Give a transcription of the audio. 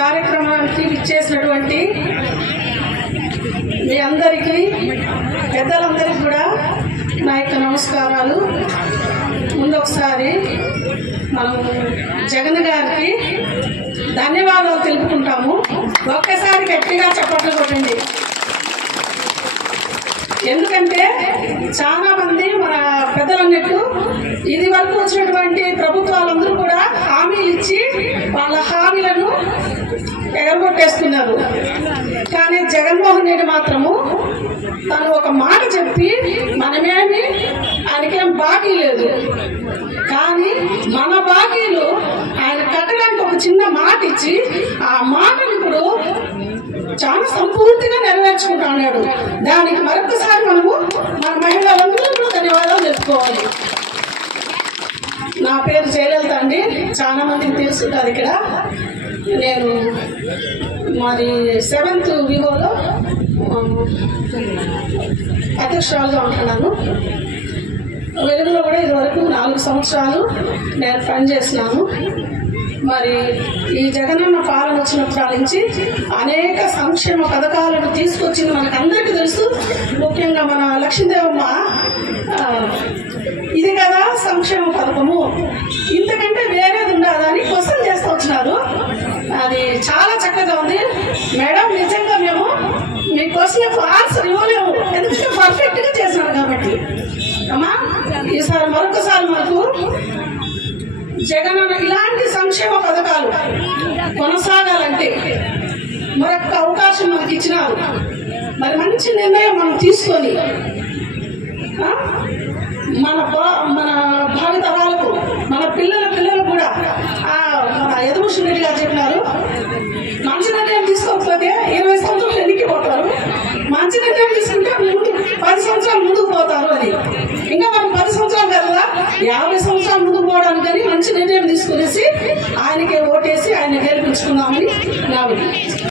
కార్యక్రమానికి ఇచ్చేసినటువంటి మీ అందరికీ, పెద్దలందరికీ కూడా నా యొక్క నమస్కారాలు. ముందొకసారి మనం జగన్ గారికి ధన్యవాదాలు తెలుపుకుంటాము. ఒక్కసారి గట్టిగా చప్పట్లు కొట్టండి. ఎందుకంటే చాలా మంది మన పెద్దలు అన్నట్టు ఇది వరకు వచ్చినటువంటి ప్రభుత్వాలందరూ కూడా హామీలు ఇచ్చి వాళ్ళ హామీలను ఎగరగొట్టేస్తున్నారు. కానీ జగన్మోహన్ రెడ్డి మాత్రము తను ఒక మాట చెప్పి మనమేమి ఆయనకేం బాకీ లేదు, కానీ మన బాకీలు ఆయన కట్టడానికి ఒక చిన్న మాట ఇచ్చి ఆ మాటను ఇప్పుడు చాలా సంపూర్తిగా నెరవేర్చుకుంటా ఉన్నాడు. దానికి మరొకసారి మనము మన మహిళలందరూ కూడా ధన్యవాదాలు తెలుపుకోవాలి. నా పేరు జయలలిత అండి, చాలా మందికి తెలుసుంటారు. ఇక్కడ నేను మరి 7th వివోలో అధ్యక్షురాలుగా ఉంటున్నాను. వెలుగులో కూడా ఇదివరకు 4 సంవత్సరాలు నేను పనిచేస్తున్నాను. మరి ఈ జగనన్న పాలన వచ్చినప్పటి నుంచి అనేక సంక్షేమ పథకాలను తీసుకొచ్చింది మనకందరికీ తెలుసు. ముఖ్యంగా మన లక్ష్మీదేవమ్మ ఇది కదా సంక్షేమ పథకము, ఇంతకంటే వేరేది ఉండదా అని క్వశ్చన్ చేస్తూ వచ్చినారు. అది చాలా చక్కగా ఉంది మేడం. నిజంగా మేము మీ క్వశ్చన్ ఆన్సర్ ఇవ్వలేము, ఎందుకంటే పర్ఫెక్ట్గా చేసినారు కాబట్టి. అమ్మా ఈసారి మరొకసారి మనకు జగనన్న ఇలాంటి సంక్షేమ పథకాలు కొనసాగాలంటే మరొక అవకాశం మనకి ఇచ్చినారు. మరి మంచి నిర్ణయం మనం తీసుకొని మన భావితరాలకు, మన పిల్లలు కూడా మన యదుభూషణ్ రెడ్డి గారు చెప్పినారు, మంచి నిర్ణయం తీసుకోకపోతే 20 సంవత్సరాలు ఎన్నికిపోతారు, మంచి నిర్ణయం తీసుకుంటే ముందు 10 సంవత్సరాలు ముందుకు పోతారు అని. ఇంకా మనం 10 సంవత్సరాలు కదా 50 సంవత్సరాలు ముందుకు పోవడానికని మంచి నిర్ణయం తీసుకునేసి ఆయనకే ఓటేసి ఆయన గెలిపించుకుందామని నా